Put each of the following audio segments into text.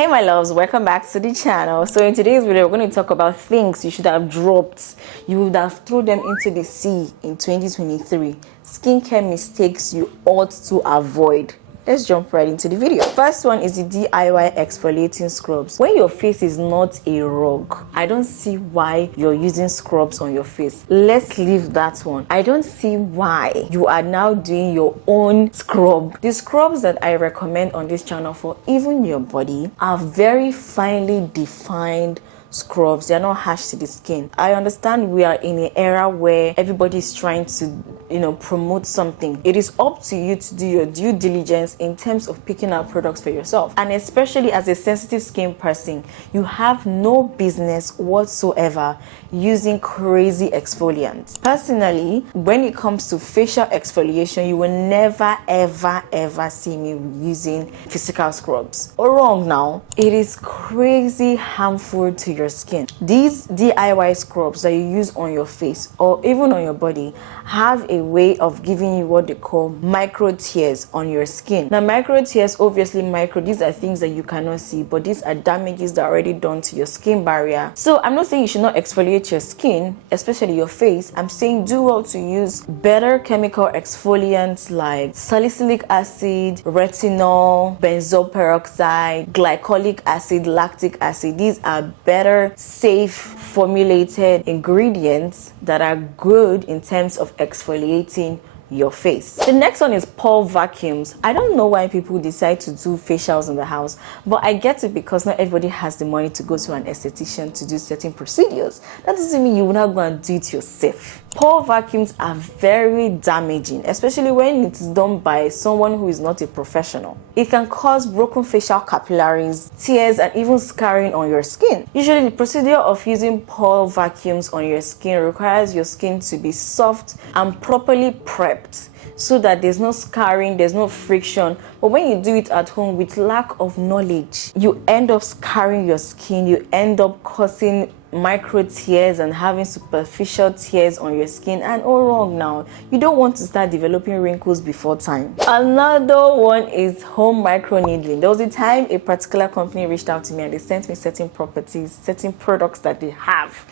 Hey my loves, welcome back to the channel. So in today's video we're going to talk about things you should have dropped, you would have thrown them into the sea in 2023, skincare mistakes you ought to avoid. Let's jump right into the video. First one is the DIY exfoliating scrubs. When your face is not a rug, I don't see why you're using scrubs on your face. Let's leave that one. I don't see why you are now doing your own scrub. The scrubs that I recommend on this channel for even your body are very finely defined scrubs. They are not harsh to the skin. I understand we are in an era where everybody is trying to promote something. It is up to you to do your due diligence in terms of picking out products for yourself, and especially as a sensitive skin person, you have no business whatsoever using crazy exfoliants. Personally, when it comes to facial exfoliation, you will never ever see me using physical scrubs. Or wrong now, it is crazy harmful to your skin. These DIY scrubs that you use on your face or even on your body have a way of giving you what they call micro tears on your skin. Now micro tears, obviously these are things that you cannot see, but these are damages that are already done to your skin barrier. So I'm not saying you should not exfoliate your skin, especially your face. I'm saying do well to use better chemical exfoliants like salicylic acid, retinol, benzoyl peroxide, glycolic acid, lactic acid. These are better, safe formulated ingredients that are good in terms of exfoliating your face. The next one is pore vacuums. I don't know why people decide to do facials in the house, but I get it because not everybody has the money to go to an esthetician to do certain procedures. That doesn't mean you will not go and do it yourself. Pore vacuums are very damaging, especially when it's done by someone who is not a professional. It can cause broken facial capillaries, tears, and even scarring on your skin. Usually the procedure of using pore vacuums on your skin requires your skin to be soft and properly prepped, so that there's no scarring, there's no friction. But when you do it at home with lack of knowledge, you end up scarring your skin, you end up causing micro tears and having superficial tears on your skin, and all wrong now. You don't want to start developing wrinkles before time. Another one is home microneedling. There was a time a particular company reached out to me and they sent me certain properties, certain products that they have,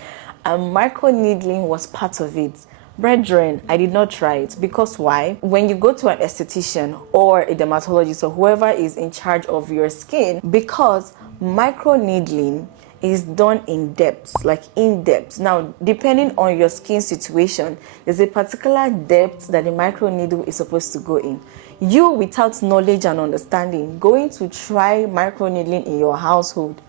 and microneedling was part of it. Brethren, I did not try it because why? When you go to an esthetician or a dermatologist or whoever is in charge of your skin, because microneedling is done in depth, like in depth. Now, depending on your skin situation, there's a particular depth that the microneedle is supposed to go in. You, without knowledge and understanding, going to try microneedling in your household,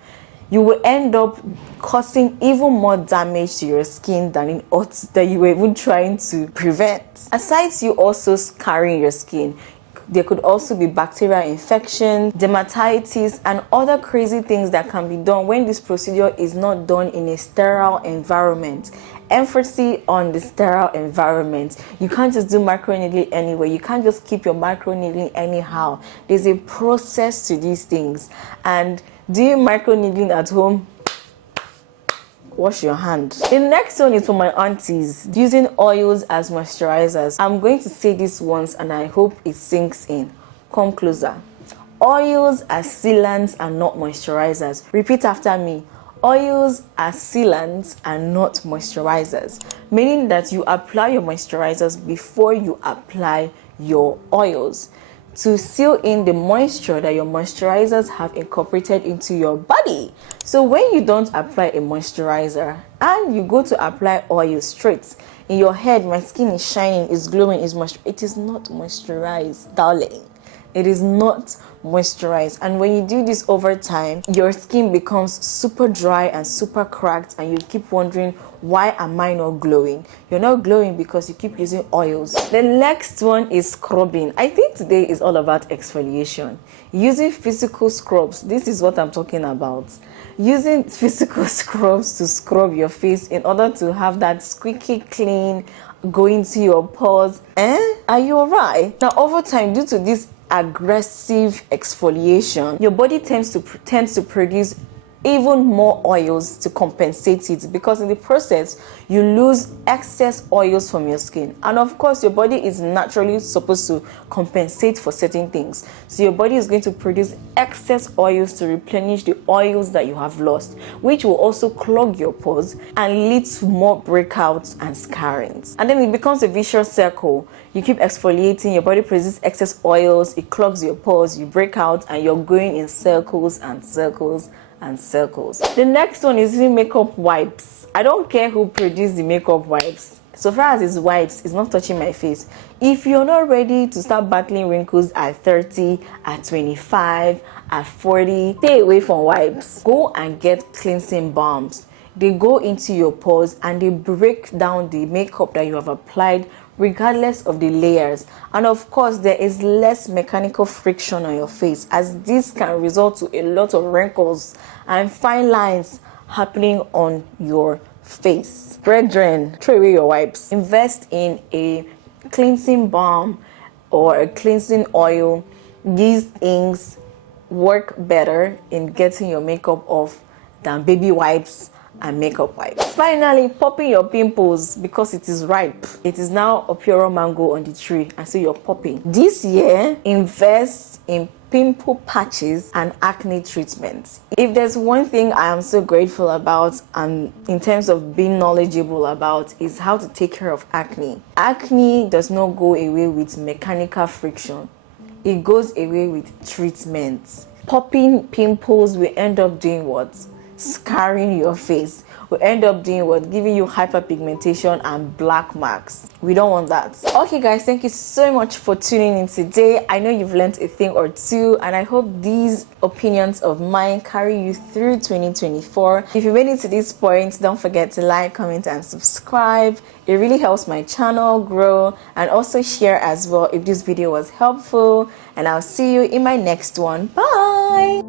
you will end up causing even more damage to your skin than in odds that you were even trying to prevent. Aside you also scarring your skin, there could also be bacterial infection, dermatitis, and other crazy things that can be done when this procedure is not done in a sterile environment. Emphasis on the sterile environment. You can't just do microneedling anywhere. You can't just keep your microneedling anyhow. There's a process to these things. And doing microneedling at home, wash your hands. The next one is for my aunties, using oils as moisturizers. I'm going to say this once and I hope it sinks in. Come closer. Oils are sealants and not moisturizers. Repeat after me. Oils are sealants and not moisturizers, meaning that you apply your moisturizers before you apply your oils to seal in the moisture that your moisturizers have incorporated into your body. So when you don't apply a moisturizer and you go to apply oil straight, in your head, my skin is shining, is glowing, is moisturized. It is not moisturized, darling. It is not moisturized. And when you do this over time, your skin becomes super dry and super cracked, and you keep wondering, why am I not glowing? You're not glowing because you keep using oils. The next one is scrubbing. I think today is all about exfoliation. Using physical scrubs. This is what I'm talking about. Using physical scrubs to scrub your face in order to have that squeaky clean going to your pores. Are you alright? Now over time, due to this aggressive exfoliation, your body tends to produce even more oils to compensate it, because in the process you lose excess oils from your skin. And of course, your body is naturally supposed to compensate for certain things, so your body is going to produce excess oils to replenish the oils that you have lost, which will also clog your pores and lead to more breakouts and scarrings. And then it becomes a vicious circle. You keep exfoliating, your body produces excess oils, it clogs your pores, you break out, and you're going in circles and circles and circles. The next one is using makeup wipes. I don't care who produced the makeup wipes. So far as it's wipes, it's not touching my face. If you're not ready to start battling wrinkles at 30, at 25, at 40, stay away from wipes. Go and get cleansing balms. They go into your pores and they break down the makeup that you have applied, regardless of the layers. And of course, there is less mechanical friction on your face, as this can result to a lot of wrinkles and fine lines happening on your face. Brethren, throw away your wipes. Invest in a cleansing balm or a cleansing oil. These things work better in getting your makeup off than baby wipes and makeup wipes. Finally, popping your pimples because it is ripe. It is now a pure mango on the tree, and so you're popping. This year, invest in pimple patches and acne treatments. If there's one thing I am so grateful about, and in terms of being knowledgeable about, is how to take care of acne. Acne does not go away with mechanical friction. It goes away with treatments. Popping pimples will end up doing what? Scarring your face. Will end up doing what? Giving you hyperpigmentation and black marks. We don't want that. Okay guys, thank you so much for tuning in today. I know you've learned a thing or two, and I hope these opinions of mine carry you through 2024. If you made it to this point, don't forget to like, comment and subscribe. It really helps my channel grow, and also share as well if this video was helpful. And I'll see you in my next one. Bye.